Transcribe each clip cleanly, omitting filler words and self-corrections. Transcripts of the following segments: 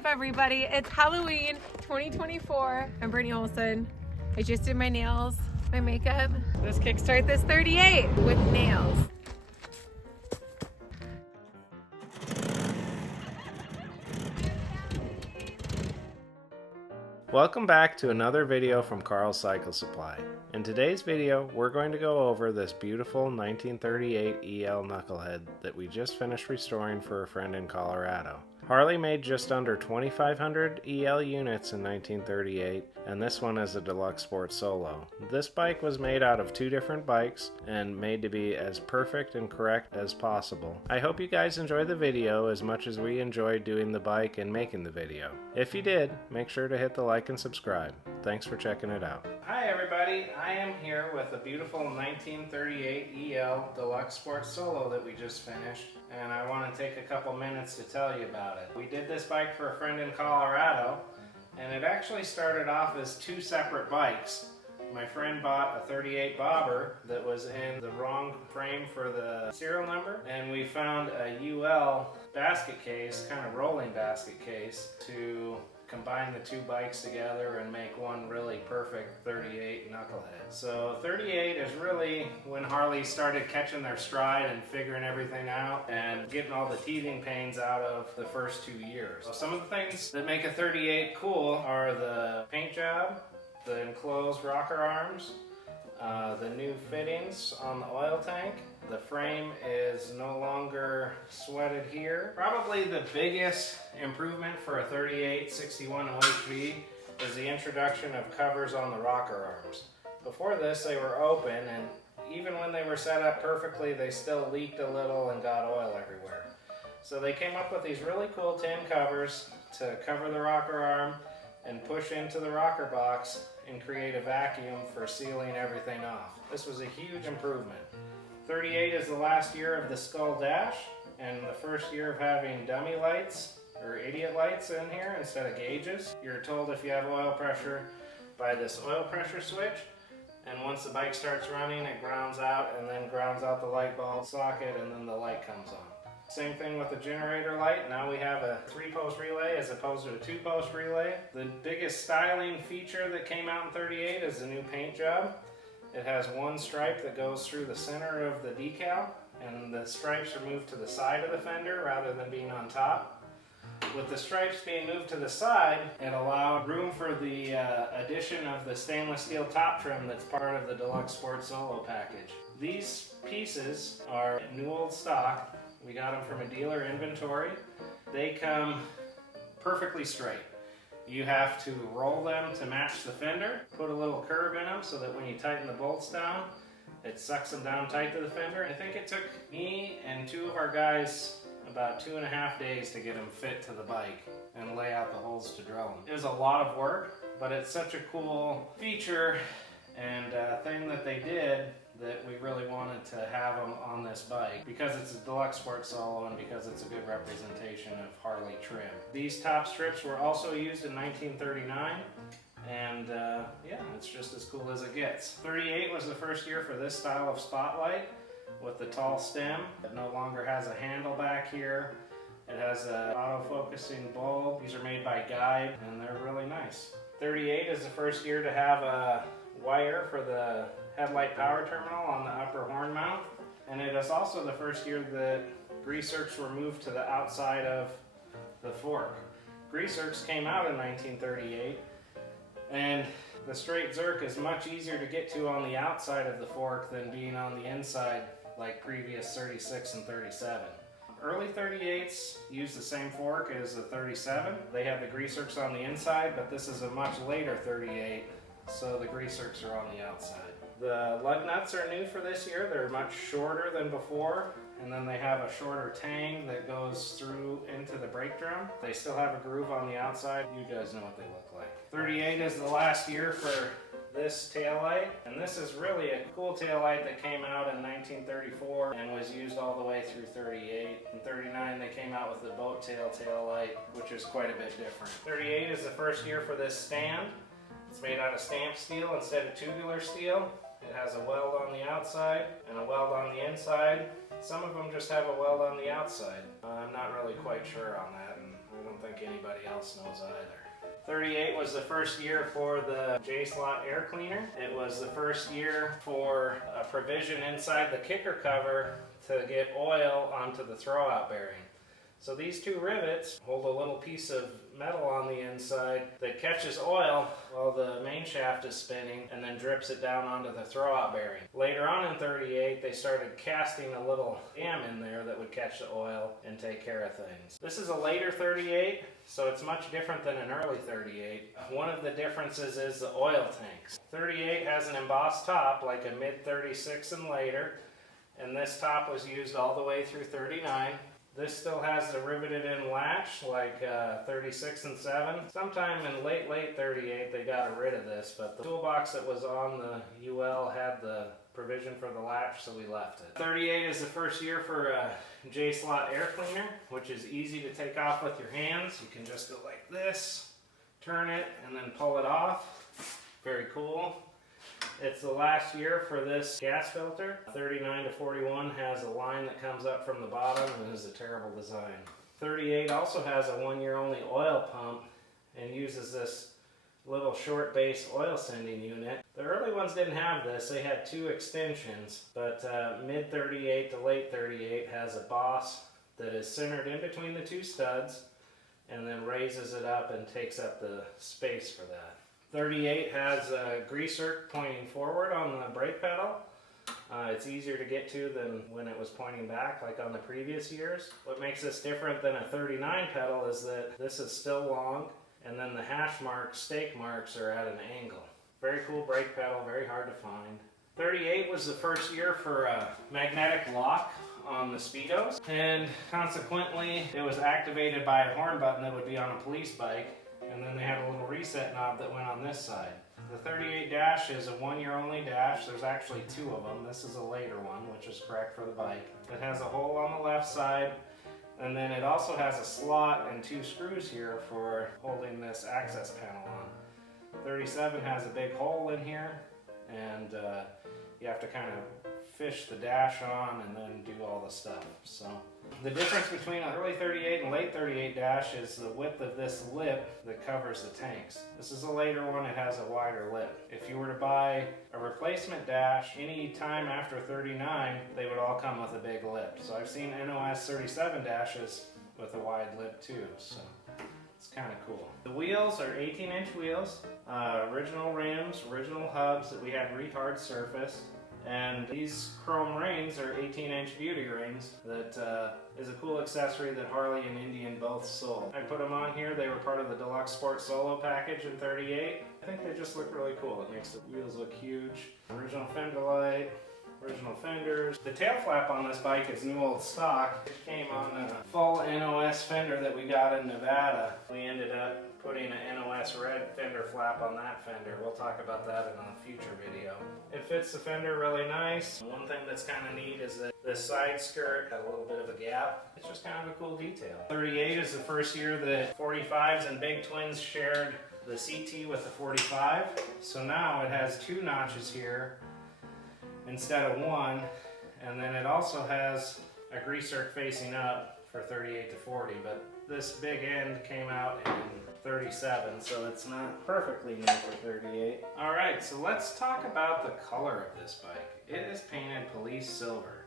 up, everybody? It's Halloween 2024. I'm Brittany Olson. I just did my nails, my makeup. Let's kickstart this 38 with nails. Welcome back to another video from Carl's Cycle Supply. In today's video, we're going to go over this beautiful 1938 EL knucklehead that we just finished restoring for a friend in Colorado. Harley made just under 2,500 EL units in 1938, and this one is a deluxe sport solo. This bike was made out of two different bikes and made to be as perfect and correct as possible. I hope you guys enjoy the video as much as we enjoyed doing the bike and making the video. If you did, make sure to hit the like and subscribe. Thanks for checking it out. Hi everybody, I am here with a beautiful 1938 EL Deluxe Sport Solo that we just finished, and I want to take a couple minutes to tell you about it. We did this bike for a friend in Colorado, and it actually started off as two separate bikes. My friend bought a 38 bobber that was in the wrong frame for the serial number, and we found a UL basket case, kind of rolling basket case, to combine the two bikes together and make one really perfect 38 knucklehead. So 38 is really when Harley started catching their stride and figuring everything out and getting all the teething pains out of the first 2 years. So some of the things that make a 38 cool are the paint job, the enclosed rocker arms, the new fittings on the oil tank. The frame is no longer sweated here. Probably the biggest improvement for a 38 61 OHV is the introduction of covers on the rocker arms. Before this they were open, and even when they were set up perfectly they still leaked a little and got oil everywhere. So they came up with these really cool tin covers to cover the rocker arm and push into the rocker box and create a vacuum for sealing everything off. This was a huge improvement. 38 is the last year of the skull dash and the first year of having dummy lights or idiot lights in here instead of gauges. You're told if you have oil pressure by this oil pressure switch, and once the bike starts running it grounds out and then grounds out the light bulb socket and then the light comes on. Same thing with the generator light. Now we have a 3-post relay as opposed to a 2-post relay. The biggest styling feature that came out in 38 is the new paint job. It has one stripe that goes through the center of the decal, and the stripes are moved to the side of the fender rather than being on top. With the stripes being moved to the side, it allowed room for the addition of the stainless steel top trim that's part of the Deluxe Sport Solo package. These pieces are new old stock. We got them from a dealer inventory. They come perfectly straight. You have to roll them to match the fender, put a little curve in them so that when you tighten the bolts down, it sucks them down tight to the fender. I think it took me and two of our guys about 2.5 days to get them fit to the bike and lay out the holes to drill them. It was a lot of work, but it's such a cool feature and thing that they did that we really wanted to have them on this bike because it's a Deluxe Sport Solo and because it's a good representation of Harley trim. These top strips were also used in 1939, and yeah, it's just as cool as it gets. 38 was the first year for this style of spotlight with the tall stem. It no longer has a handle back here. It has an auto-focusing bulb. These are made by Guide and they're really nice. 38 is the first year to have a wire for the headlight power terminal on the upper horn mount, and it is also the first year that grease zerks were moved to the outside of the fork. Grease zerks came out in 1938, and the straight zerk is much easier to get to on the outside of the fork than being on the inside like previous 36 and 37. Early 38s used the same fork as the 37. They have the grease zerks on the inside, but this is a much later 38, so the grease zerks are on the outside. The lug nuts are new for this year. They're much shorter than before, and then they have a shorter tang that goes through into the brake drum. They still have a groove on the outside. You guys know what they look like. 38 is the last year for this taillight, and this is really a cool taillight that came out in 1934 and was used all the way through 38. In 39 they came out with the boat tail taillight, which is quite a bit different. 38 is the first year for this stand. It's made out of stamped steel instead of tubular steel. It has a weld on the outside and a weld on the inside. Some of them just have a weld on the outside. I'm not really quite sure on that, and I don't think anybody else knows either. 38 was the first year for the J-slot air cleaner. It was the first year for a provision inside the kicker cover to get oil onto the throwout bearing. So these two rivets hold a little piece of metal on the inside that catches oil while the main shaft is spinning and then drips it down onto the throwout bearing. Later on in 38, they started casting a little dam in there that would catch the oil and take care of things. This is a later 38, so it's much different than an early 38. One of the differences is the oil tanks. 38 has an embossed top like a mid 36 and later, and this top was used all the way through 39. This still has the riveted in latch like 36 and 7. Sometime in late 38 they got rid of this, but the toolbox that was on the UL had the provision for the latch, so we left it. 38 is the first year for a J-slot air cleaner, which is easy to take off with your hands. You can just go like this, turn it, and then pull it off. Very cool. It's the last year for this gas filter. 39 to 41 has a line that comes up from the bottom and is a terrible design. 38 also has a 1-year only oil pump and uses this little short base oil sending unit. The early ones didn't have this. They had 2 extensions, but mid 38 to late 38 has a boss that is centered in between the 2 studs and then raises it up and takes up the space for that. 38 has a greaser pointing forward on the brake pedal. It's easier to get to than when it was pointing back like on the previous years. What makes this different than a 39 pedal is that this is still long and then the hash marks, stake marks are at an angle. Very cool brake pedal, very hard to find. 38 was the first year for a magnetic lock on the Speedos, and consequently it was activated by a horn button that would be on a police bike. And then they had a little reset knob that went on this side. The 38 dash is a 1-year only dash. There's actually 2 of them. This is a later one, which is correct for the bike. It has a hole on the left side, and then it also has a slot and 2 screws here for holding this access panel on. 37 has a big hole in here, and you have to kind of fish the dash on and then do all the stuff. So the difference between an early 38 and late 38 dash is the width of this lip that covers the tanks. This is a later one, it has a wider lip. If you were to buy a replacement dash any time after 39, they would all come with a big lip. So I've seen NOS 37 dashes with a wide lip too, so it's kind of cool. The wheels are 18-inch wheels, original rims, original hubs that we had retard surfaced. And these chrome rings are 18-inch beauty rings that is a cool accessory that Harley and Indian both sold. I put them on here. They were part of the Deluxe Sport Solo package in 38. I think they just look really cool. It makes the wheels look huge. Original fender light, original fenders. The tail flap on this bike is new old stock. It came on a full NOS fender that we got in Nevada. We ended up putting an NOS red fender flap on that fender. We'll talk about that in a future video. It fits the fender really nice. One thing that's kind of neat is that the side skirt had a little bit of a gap. It's just kind of a cool detail. 38 is the first year that 45s and Big Twins shared the CT with the 45. So now it has 2 notches here instead of 1. And then it also has a greaser facing up for 38 to 40, but this big end came out in 37, so it's not perfectly new for 38. Alright, so let's talk about the color of this bike. It is painted police silver,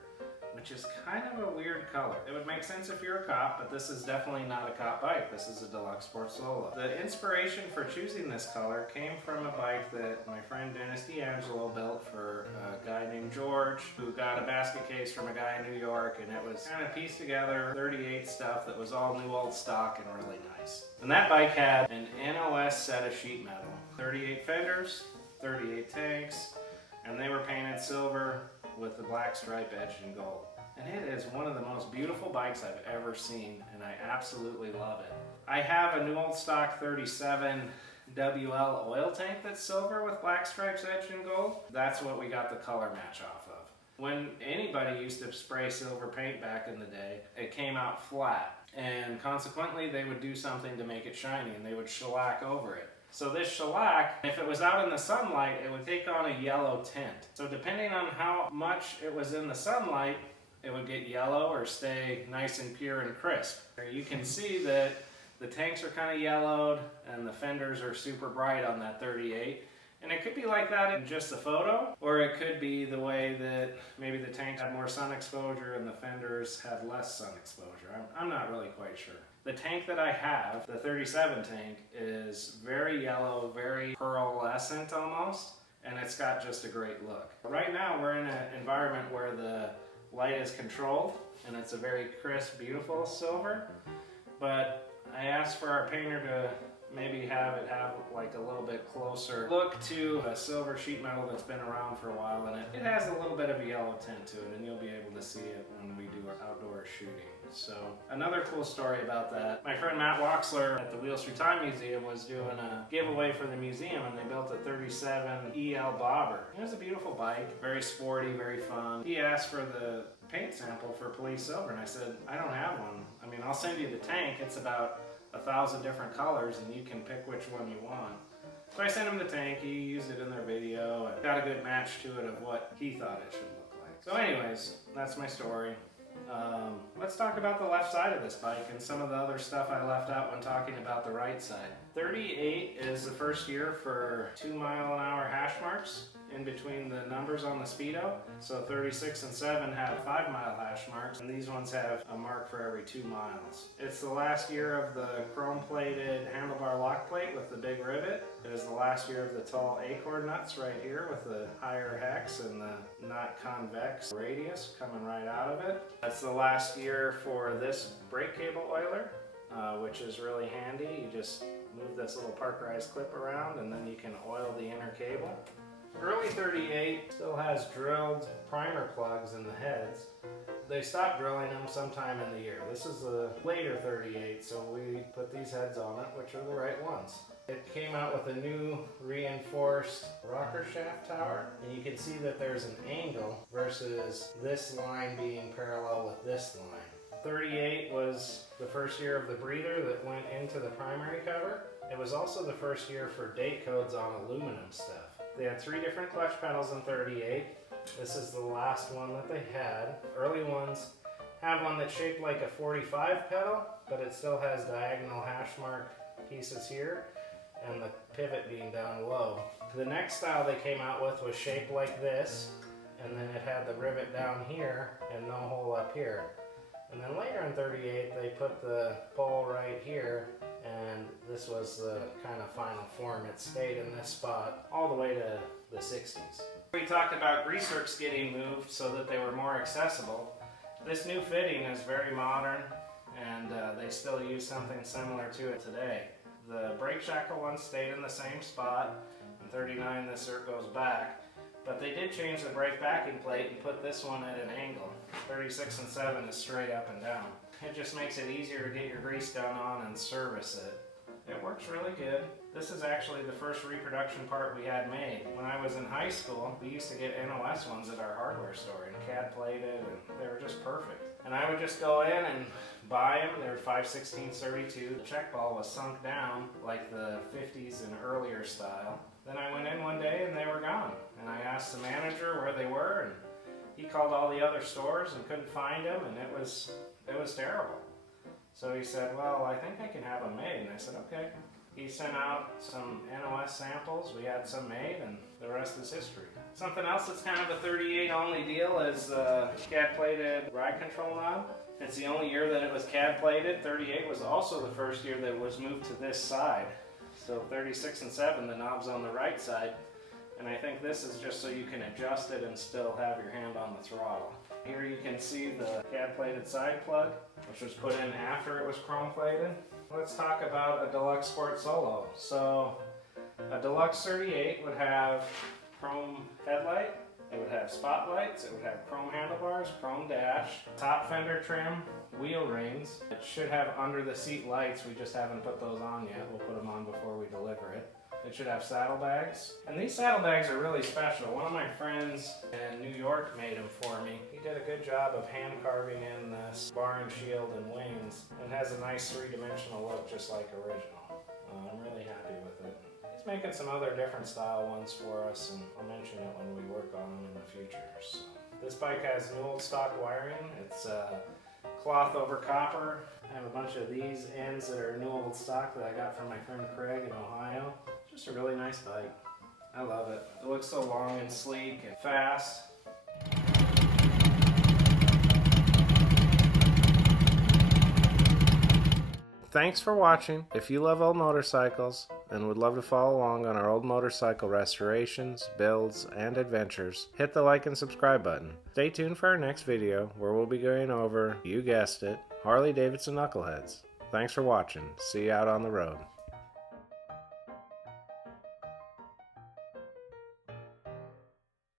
which is kind of a weird color. It would make sense if you're a cop, but this is definitely not a cop bike. This is a Deluxe Sport Solo. The inspiration for choosing this color came from a bike that my friend Dennis D'Angelo built for a guy named George, who got a basket case from a guy in New York, and it was kind of pieced together 38 stuff that was all new old stock and really nice. And that bike had an NOS set of sheet metal. 38 fenders, 38 tanks, and they were painted silver with the black stripe edged in gold. And it is one of the most beautiful bikes I've ever seen, and I absolutely love it. I have a new old stock 37 WL oil tank that's silver with black stripes edged in gold. That's what we got the color match off of. When anybody used to spray silver paint back in the day, it came out flat, and consequently they would do something to make it shiny, and they would shellac over it. So this shellac, if it was out in the sunlight, it would take on a yellow tint. So depending on how much it was in the sunlight, it would get yellow or stay nice and pure and crisp. You can see that the tanks are kind of yellowed and the fenders are super bright on that 38. And it could be like that in just the photo, or it could be the way that maybe the tanks had more sun exposure and the fenders had less sun exposure. I'm not really quite sure. The tank that I have, the 37 tank, is very yellow, very pearlescent almost, and it's got just a great look. Right now we're in an environment where the light is controlled and it's a very crisp, beautiful silver, but I asked for our painter to maybe have it have like a little bit closer look to a silver sheet metal that's been around for a while, and it has a little bit of a yellow tint to it, and you'll be able to see it when we do our outdoor shooting. So another cool story about that, my friend Matt Waxler at the Wheels Through Time Museum was doing a giveaway for the museum, and they built a 37 EL bobber. It was a beautiful bike, very sporty, very fun. He asked for the paint sample for police silver, and I said, I don't have one. I mean, I'll send you the tank. It's about 1,000 different colors and you can pick which one you want. So I sent him the tank, he used it in their video and got a good match to it of what he thought it should look like. So anyways, that's my story. Let's talk about the left side of this bike and some of the other stuff I left out when talking about the right side. 38 is the first year for 2-mile-an-hour hash marks in between the numbers on the Speedo. So 36 and 7 have 5-mile hash marks, and these ones have a mark for every 2 miles. It's the last year of the chrome-plated handlebar lock plate with the big rivet. It is the last year of the tall acorn nuts right here with the higher hex and the not convex radius coming right out of it. That's the last year for this brake cable oiler, which is really handy. You just move this little parkerized clip around and then you can oil the inner cable. Early 38 still has drilled primer plugs in the heads. They stopped drilling them sometime in the year. This is a later 38, so we put these heads on it, which are the right ones. It came out with a new reinforced rocker shaft tower, and you can see that there's an angle versus this line being parallel with this line. 38 was the first year of the breather that went into the primary cover. It was also the first year for date codes on aluminum stuff. They had 3 different clutch pedals in 38. This is the last one that they had. Early ones have one that's shaped like a 45 pedal, but it still has diagonal hash mark pieces here and the pivot being down low. The next style they came out with was shaped like this, and then it had the rivet down here and no hole up here. And then later in 38 they put the pole right here, and this was the kind of final form. It stayed in this spot all the way to the 60s. We talked about grease works getting moved so that they were more accessible. This new fitting is very modern, and they still use something similar to it today. The brake shackle one stayed in the same spot. In 39 this goes back, but they did change the brake backing plate and put this one at an angle. 36 and 7 is straight up and down. It just makes it easier to get your grease done on and service it. It works really good. This is actually the first reproduction part we had made. When I was in high school, we used to get NOS ones at our hardware store and CAD plated, and they were just perfect. And I would just go in and buy them. They were 5/16 32. The check ball was sunk down like the 50s and earlier style. Then I went in one day and they were gone. And I asked the manager where they were, and he called all the other stores and couldn't find them, and it was terrible. So he said, well, I think I can have them made. And I said, okay. He sent out some NOS samples. We had some made, and the rest is history. Something else that's kind of a 38 only deal is CAD plated ride control knob. It's the only year that it was CAD plated. 38 was also the first year that it was moved to this side. So 36 and 7, the knob's on the right side. And I think this is just so you can adjust it and still have your hand on the throttle. Here you can see the CAD plated side plug, which was put in after it was chrome plated. Let's talk about a Deluxe Sport Solo. So a Deluxe 38 would have chrome headlight, it would have spotlights, it would have chrome handlebars, chrome dash, top fender trim, wheel rings. It should have under the seat lights, we just haven't put those on yet. We'll put them on before we deliver it. It should have saddlebags. And these saddlebags are really special. One of my friends in New York made them for me. He did a good job of hand carving in this bar and shield and wings. It has a nice 3-dimensional look just like original. I'm really happy with it. He's making some other different style ones for us, and I'll mention it when we work on them in the future. So, this bike has new old stock wiring. It's cloth over copper. I have a bunch of these ends that are new old stock that I got from my friend Craig in Ohio. Just a really nice bike. I love it. It looks so long and sleek and fast. Thanks for watching. If you love old motorcycles and would love to follow along on our old motorcycle restorations, builds, and adventures, hit the like and subscribe button. Stay tuned for our next video where we'll be going over, you guessed it, Harley Davidson knuckleheads. Thanks for watching. See you out on the road.